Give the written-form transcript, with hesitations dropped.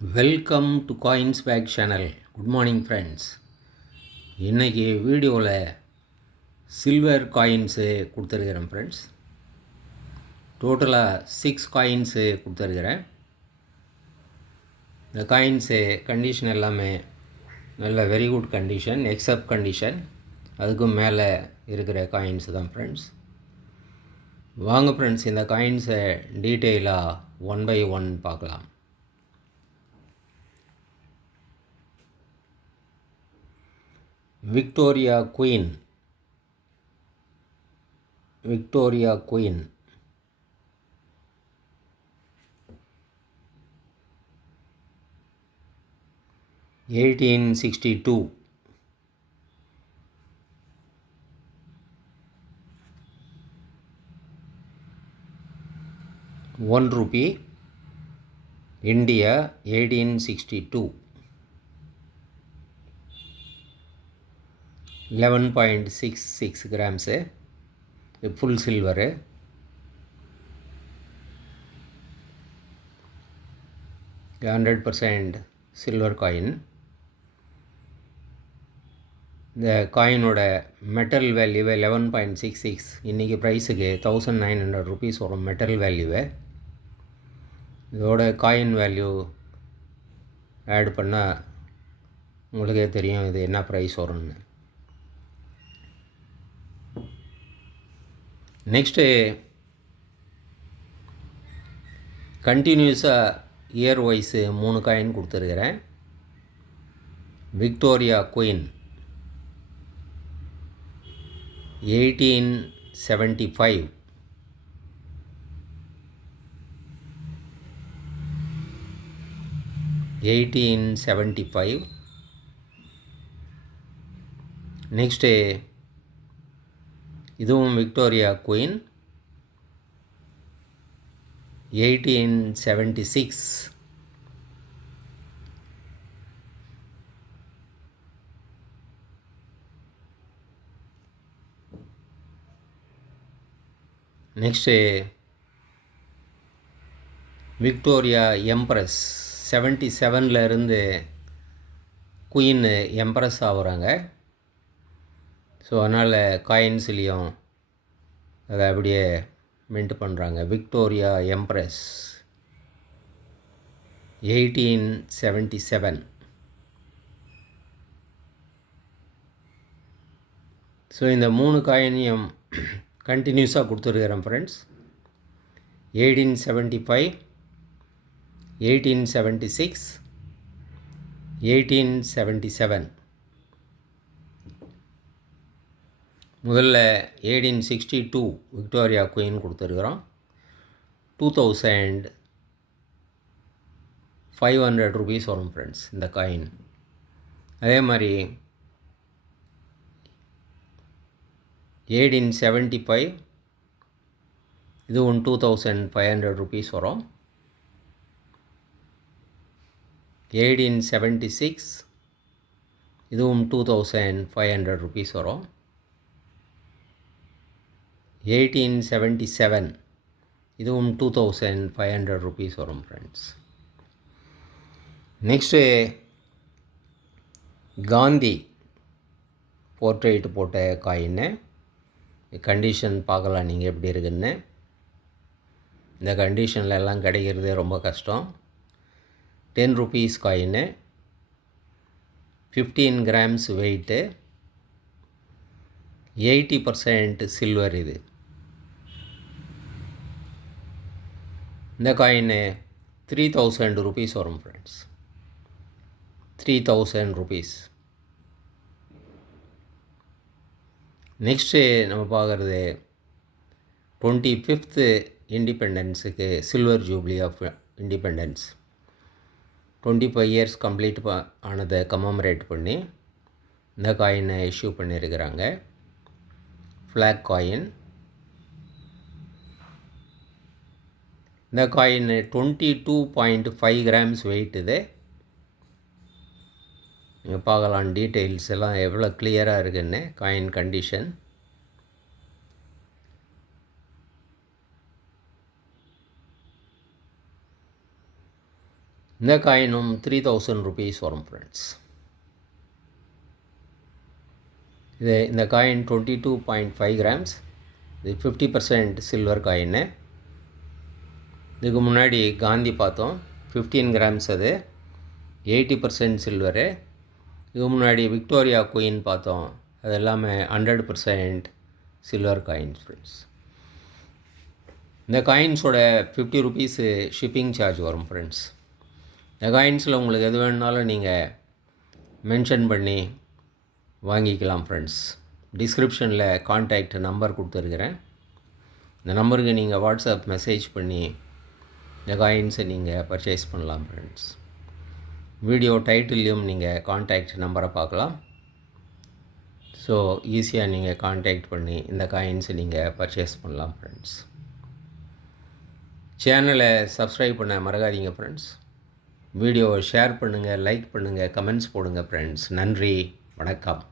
Welcome to coins back channel. Good morning friends. இன்றைக்கி வீடியோவில் silver coins கொடுத்துருக்குறேன் friends. டோட்டலாக 6 காயின்ஸு கொடுத்துருக்குறேன். இந்த காயின்ஸு கண்டிஷன் எல்லாமே நல்ல very good condition, accept condition. அதுக்கும் மேலே இருக்கிற காயின்ஸு தான் ஃப்ரெண்ட்ஸ். வாங்க ஃப்ரெண்ட்ஸ், இந்த காயின்ஸை டீட்டெயிலாக ஒன் பை ஒன் பார்க்கலாம். Victoria queen 1862. ₹1, India, 1862. 11.66 grams, full silver. A 100% silver coin. இந்த காயினோட மெட்டல் வேல்யூவை 11.66, இன்றைக்கி ப்ரைஸுக்கு ₹1900 வரும் மெட்டல் வேல்யூவை. இதோட காயின் வேல்யூ ஆட் பண்ணால் உங்களுக்கே தெரியும் இது என்ன ப்ரைஸ் வரும்னு. நெக்ஸ்ட்டு கண்டினியூஸாக இயர் வைஸு 3 காயின் கொடுத்துருக்குறேன். Victoria queen 1875. நெக்ஸ்ட்டு இதுவும் Victoria queen 1876. Next Victoria embrace 77 queen embrace ஆகுறாங்க. ஸோ அதனால் காயின்ஸ்லேயும் அதை அப்படியே மின்ட் பண்ணுறாங்க. Victoria embrace 1877. ஸோ இந்த 3 காயினையும் கண்டினியூஸாக கொடுத்துருக்குறேன் ஃப்ரெண்ட்ஸ். 1875, 1876, 1877. முதல்ல 1862 விக்டோரியா குயின் கொடுத்துருக்குறோம். ₹2500 வரும் ஃப்ரெண்ட்ஸ் இந்த காயின். அதே மாதிரி 1875 இதுவும் ₹2500 வரும். 1876 இதுவும் ₹2500 வரும். 1877 இதுவும் ₹2500 வரும் ஃப்ரெண்ட்ஸ். நெக்ஸ்ட்டு காந்தி போர்ட்ரேட் போட்ட காயின்னு கண்டிஷன் பார்க்கலாம் நீங்கள் எப்படி இருக்குன்னு. இந்த கண்டிஷனில் எல்லாம் கிடைக்கிறதே ரொம்ப கஷ்டம். ₹10 காயின்னு, 15 grams வெயிட்டு, 80% சில்வர். இது இந்த காயின் ₹3000 வரும் ஃப்ரெண்ட்ஸ். ₹3000. நெக்ஸ்ட்டு நம்ம பார்க்குறது 25th இண்டிபெண்டன்ஸுக்கு silver jubilee of independence 25 years complete ஆனதை கமமரேட் பண்ணி இந்த காயினை இஷ்யூ பண்ணியிருக்கிறாங்க. Flag coin. இந்த காயின் 22.5 grams வெயிட். இது நீங்கள் பார்க்கலாம் டீட்டெயில்ஸ் எல்லாம் எவ்வளோ கிளியராக இருக்குன்னு. காயின் கண்டிஷன் இந்த காயினும் 3000 ருபீஸ் வரும் ஃப்ரெண்ட்ஸ். இந்த காயின் 22.5 கிராம்ஸ். இது 50% சில்வர் காயின்னு. இதுக்கு முன்னாடி காந்தி பார்த்தோம், 15 கிராம்ஸ், அது 80% சில்வரு. இதுக்கு முன்னாடி விக்டோரியா குயின் பார்த்தோம், அது எல்லாமே 100% சில்வர் காயின்ஸ் ஃப்ரெண்ட்ஸ். இந்த காயின்ஸோட 50 ருபீஸு ஷிப்பிங் சார்ஜ் வரும் ஃப்ரெண்ட்ஸ். இந்த காயின்ஸில் உங்களுக்கு எது வேணுனாலும் நீங்கள் மென்ஷன் பண்ணி வாங்கிக்கலாம் ஃப்ரெண்ட்ஸ். டிஸ்கிரிப்ஷனில் கான்டாக்ட் நம்பர் கொடுத்துருக்குறேன். இந்த நம்பருக்கு நீங்கள் வாட்ஸ்அப் மெசேஜ் பண்ணி இந்த காயின்ஸை நீங்கள் பர்ச்சேஸ் பண்ணலாம் ஃப்ரெண்ட்ஸ். வீடியோ டைட்டில்லையும் நீங்கள் கான்டாக்ட் நம்பரை பார்க்கலாம். ஸோ ஈஸியாக நீங்கள் கான்டாக்ட் பண்ணி இந்த காயின்ஸை நீங்கள் பர்ச்சேஸ் பண்ணலாம் ஃப்ரெண்ட்ஸ். சேனலை சப்ஸ்கிரைப் பண்ண மறக்காதீங்க ஃப்ரெண்ட்ஸ். வீடியோவை ஷேர் பண்ணுங்கள், லைக் பண்ணுங்கள், கமெண்ட்ஸ் போடுங்க ஃப்ரெண்ட்ஸ். நன்றி, வணக்கம்.